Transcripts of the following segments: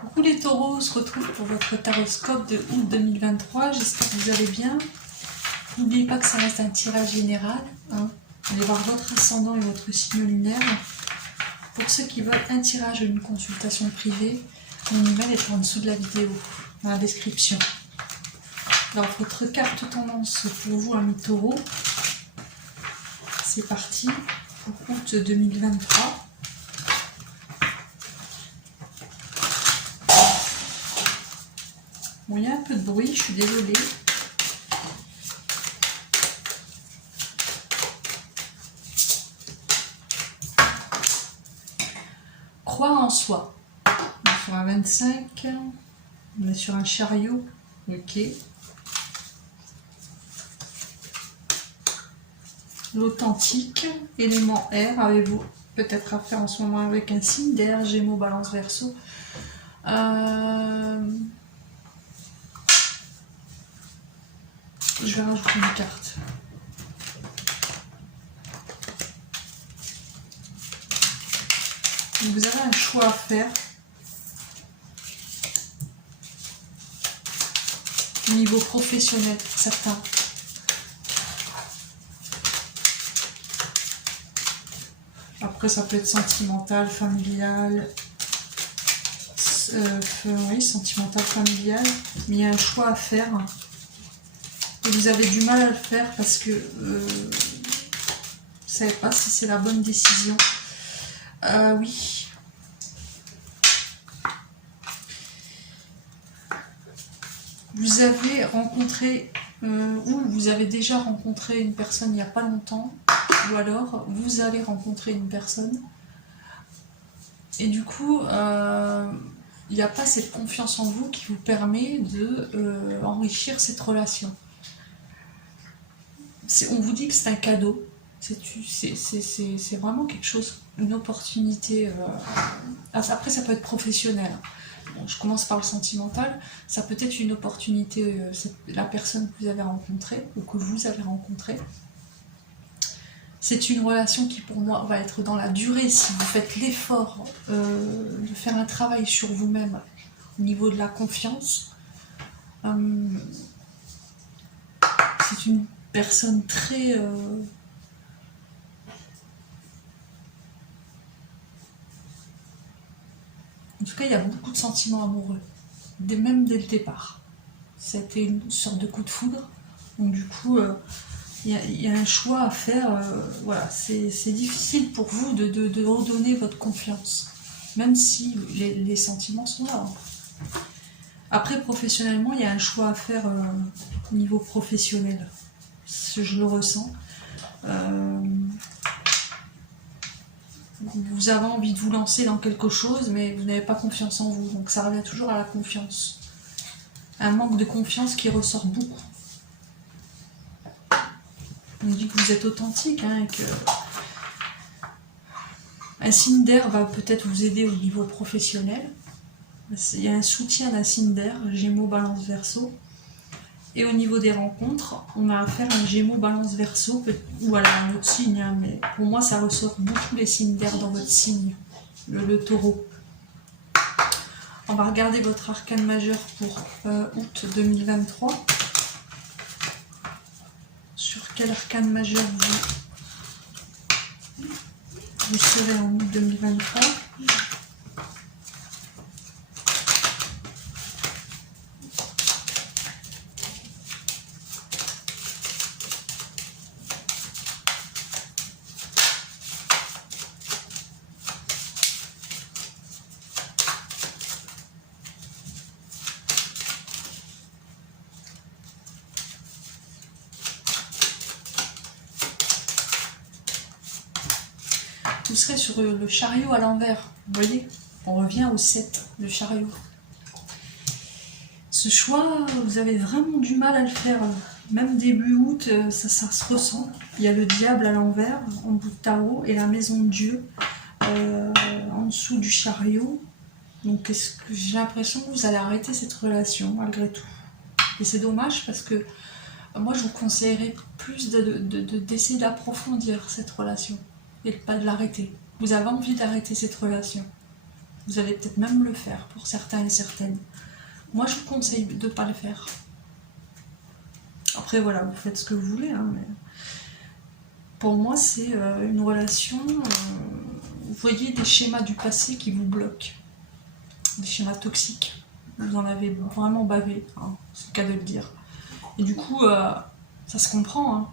Coucou les taureaux, on se retrouve pour votre taroscope de août 2023. J'espère que vous allez bien. N'oubliez pas que ça reste un tirage général. Allez voir votre ascendant et votre signe lunaire. Pour ceux qui veulent un tirage ou une consultation privée, mon email est en dessous de la vidéo, dans la description. Alors votre carte tendance pour vous, amis taureaux, c'est parti pour août 2023. Bon, il y a un peu de bruit, je suis désolée. Croire en soi. On est sur un 25. On est sur un chariot. Ok. L'authentique. Élément R. Avez-vous peut-être affaire en ce moment avec un signe d'air, Gémeaux, Balance, Verseau. Je vais rajouter une carte. Vous avez un choix à faire. Au niveau professionnel, pour certains. Après, ça peut être sentimental, familial. Oui, sentimental, familial. Mais il y a un choix à faire. Et vous avez du mal à le faire parce que vous ne savez pas si c'est la bonne décision. Oui. Vous avez rencontré, ou vous avez déjà rencontré une personne il n'y a pas longtemps, ou alors vous allez rencontrer une personne, et du coup, il n'y a pas cette confiance en vous qui vous permet de enrichir cette relation. On vous dit que c'est un cadeau, c'est vraiment quelque chose, une opportunité. Après, ça peut être professionnel. Bon, je commence par le sentimental. Ça peut être une opportunité, la personne que vous avez rencontrée ou que vous avez rencontrée. C'est une relation qui, pour moi, va être dans la durée si vous faites l'effort de faire un travail sur vous-même au niveau de la confiance. C'est une personne très... En tout cas, il y a beaucoup de sentiments amoureux, même dès le départ. C'était une sorte de coup de foudre. Donc du coup, il y a un choix à faire. Voilà, c'est difficile pour vous de redonner votre confiance, même si les sentiments sont là. Après, professionnellement, il y a un choix à faire au niveau professionnel. Je le ressens. Vous avez envie de vous lancer dans quelque chose, mais vous n'avez pas confiance en vous. Donc ça revient toujours à la confiance. Un manque de confiance qui ressort beaucoup. On dit que vous êtes authentique, et que un signe d'air va peut-être vous aider au niveau professionnel. Il y a un soutien d'un signe d'air, Gémeaux, Balance, Verseau. Et au niveau des rencontres, on a affaire à un Gémeaux, Balance, Verseau, ou alors un autre signe, mais pour moi ça ressort beaucoup les signes d'air dans votre signe, le taureau. On va regarder votre arcane majeur pour août 2023. Sur quel arcane majeur vous serez en août 2023? Vous serez sur le chariot à l'envers, vous voyez, on revient au 7, le chariot. Ce choix, vous avez vraiment du mal à le faire, même début août, ça se ressent. Il y a le diable à l'envers, en bout de tarot, et la maison de Dieu en dessous du chariot. Donc j'ai l'impression que vous allez arrêter cette relation, malgré tout. Et c'est dommage parce que moi, je vous conseillerais plus d'essayer d'approfondir cette relation et pas de l'arrêter. Vous avez envie d'arrêter cette relation. Vous allez peut-être même le faire pour certains et certaines. Moi, je vous conseille de ne pas le faire. Après, voilà, vous faites ce que vous voulez. Hein, mais pour moi, c'est une relation... vous voyez des schémas du passé qui vous bloquent. Des schémas toxiques. Vous en avez vraiment bavé, hein, c'est le cas de le dire. Et du coup, ça se comprend. Hein.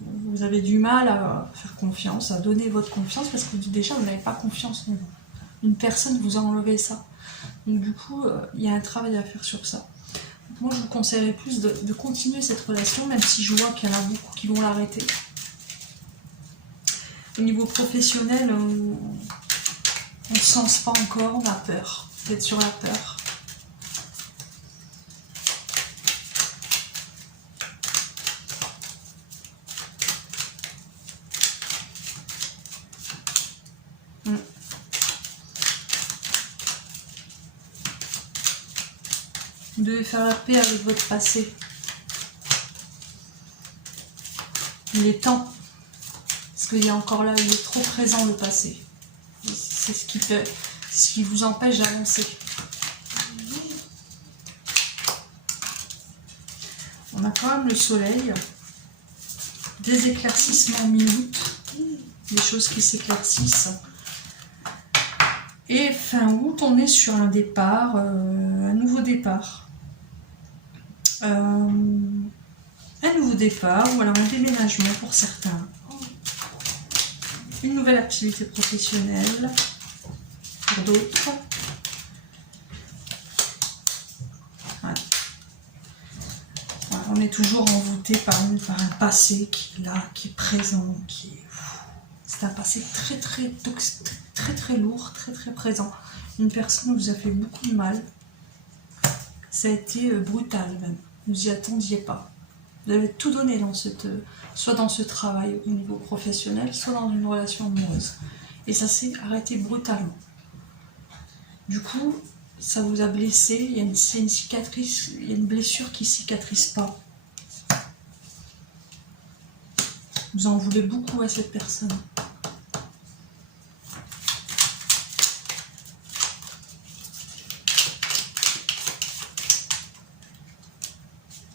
Vous avez du mal à faire confiance, à donner votre confiance, parce que déjà, vous n'avez pas confiance en vous. Une personne vous a enlevé ça. Donc du coup, il y a un travail à faire sur ça. Moi, je vous conseillerais plus de continuer cette relation, même si je vois qu'il y en a beaucoup qui vont l'arrêter. Au niveau professionnel, on ne sens pas encore, on a peur. Vous êtes sur la peur. Vous devez faire la paix avec votre passé. Il est temps. Parce qu'il y a encore là, il est trop présent le passé. C'est ce qui vous empêche d'avancer. On a quand même le soleil. Des éclaircissements mi-août. Des choses qui s'éclaircissent. Et fin août, on est sur un départ, un nouveau départ. Un nouveau départ, ou alors un déménagement pour certains. Une nouvelle activité professionnelle pour d'autres. Ouais. Ouais, on est toujours envoûté par un passé qui est là, qui est présent, qui est... C'est un passé très lourd, très présent. Une personne vous a fait beaucoup de mal. Ça a été brutal même. Vous y attendiez pas. Vous avez tout donné dans soit dans ce travail au niveau professionnel, soit dans une relation amoureuse. Et ça s'est arrêté brutalement. Du coup, ça vous a blessé. Il y a une cicatrice, il y a une blessure qui ne cicatrise pas. Vous en voulez beaucoup à cette personne.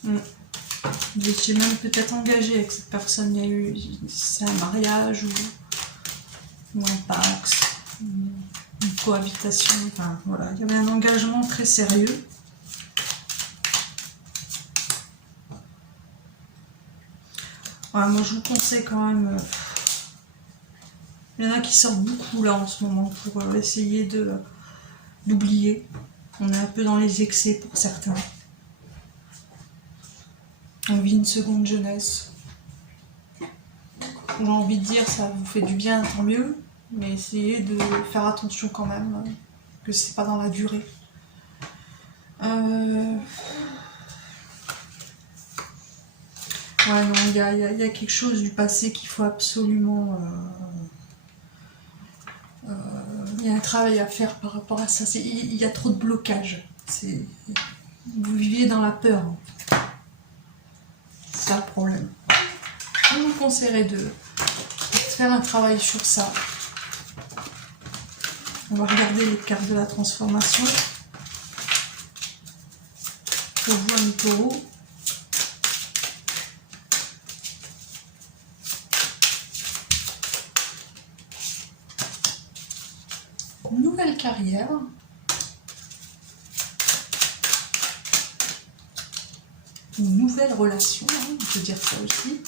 Vous étiez même peut-être engagé avec cette personne. Il y a eu, c'est un mariage ou un pax, une cohabitation. Enfin voilà, il y avait un engagement très sérieux. Voilà, moi je vous conseille quand même. Il y en a qui sortent beaucoup là en ce moment pour essayer d'oublier. On est un peu dans les excès pour certains. On vit une seconde jeunesse. J'ai envie de dire, ça vous fait du bien, tant mieux, mais essayez de faire attention quand même, que c'est pas dans la durée. Ouais, non, il y a quelque chose du passé qu'il faut absolument... il y a un travail à faire par rapport à ça. Il y a trop de blocages. Vous viviez dans la peur. C'est ça le problème. Je vous conseillerais de faire un travail sur ça. On va regarder les cartes de la transformation. Pour vous, un taureau. Nouvelle carrière. Une nouvelle relation, hein, on peut dire ça aussi.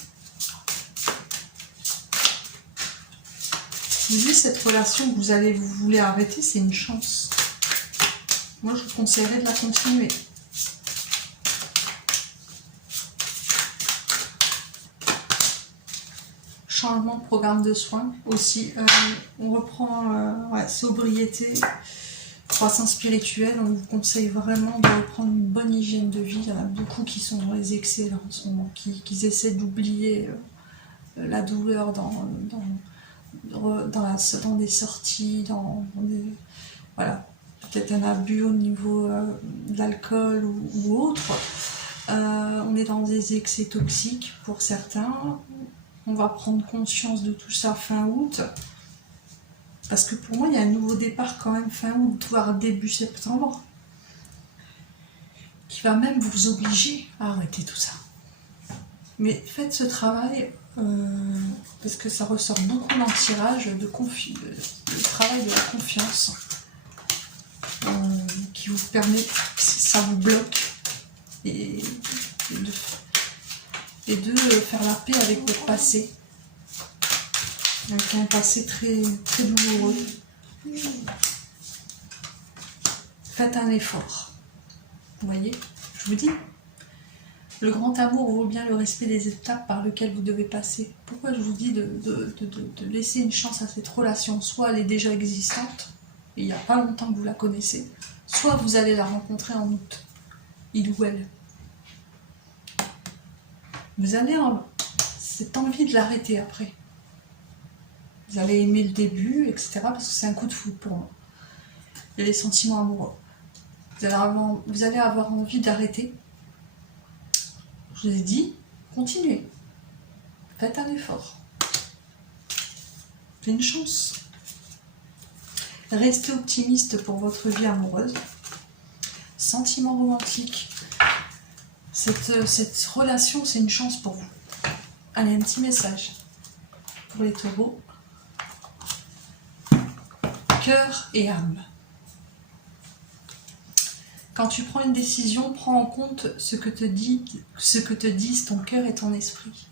Vous voyez, cette relation que vous voulez arrêter, c'est une chance. Moi, je vous conseillerais de la continuer. Changement de programme de soins aussi. On reprend sobriété, croissance spirituelle. On vous conseille vraiment de reprendre une bonne hygiène de vie. Il y en a beaucoup qui sont dans les excès là, en ce moment, qui essaient d'oublier la douleur dans des sorties, voilà, peut-être un abus au niveau de l'alcool ou autre. On est dans des excès toxiques pour certains. On va prendre conscience de tout ça fin août. Parce que pour moi, il y a un nouveau départ quand même fin août, voire début septembre, qui va même vous obliger à arrêter tout ça. Mais faites ce travail, parce que ça ressort beaucoup dans le tirage, le travail de la confiance, qui vous permet, ça vous bloque, et de faire la paix avec votre passé, avec un passé très, très douloureux. Faites un effort. Vous voyez, je vous dis, le grand amour vaut bien le respect des étapes par lesquelles vous devez passer. Pourquoi je vous dis de laisser une chance à cette relation? Soit elle est déjà existante, et il n'y a pas longtemps que vous la connaissez, soit vous allez la rencontrer en août, il ou elle. Vous allez avoir cette envie de l'arrêter après. Vous allez aimer le début, etc. Parce que c'est un coup de foudre pour moi. Il y a les sentiments amoureux. Vous allez avoir envie d'arrêter. Je vous ai dit, continuez. Faites un effort. C'est une chance. Restez optimiste pour votre vie amoureuse. Sentiments romantiques. Cette relation, c'est une chance pour vous. Allez, un petit message pour les taureaux. Cœur et âme. Quand tu prends une décision, prends en compte ce que te disent ton cœur et ton esprit.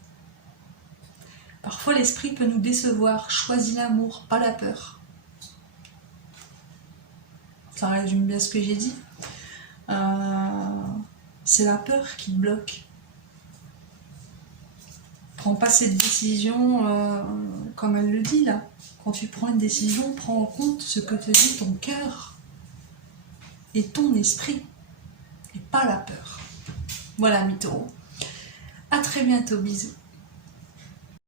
Parfois, l'esprit peut nous décevoir. Choisis l'amour, pas la peur. Ça résume bien ce que j'ai dit. C'est la peur qui te bloque. Prends pas cette décision comme elle le dit là. Quand tu prends une décision, prends en compte ce que te dit ton cœur et ton esprit, et pas la peur. Voilà, mes taureaux. À très bientôt, bisous.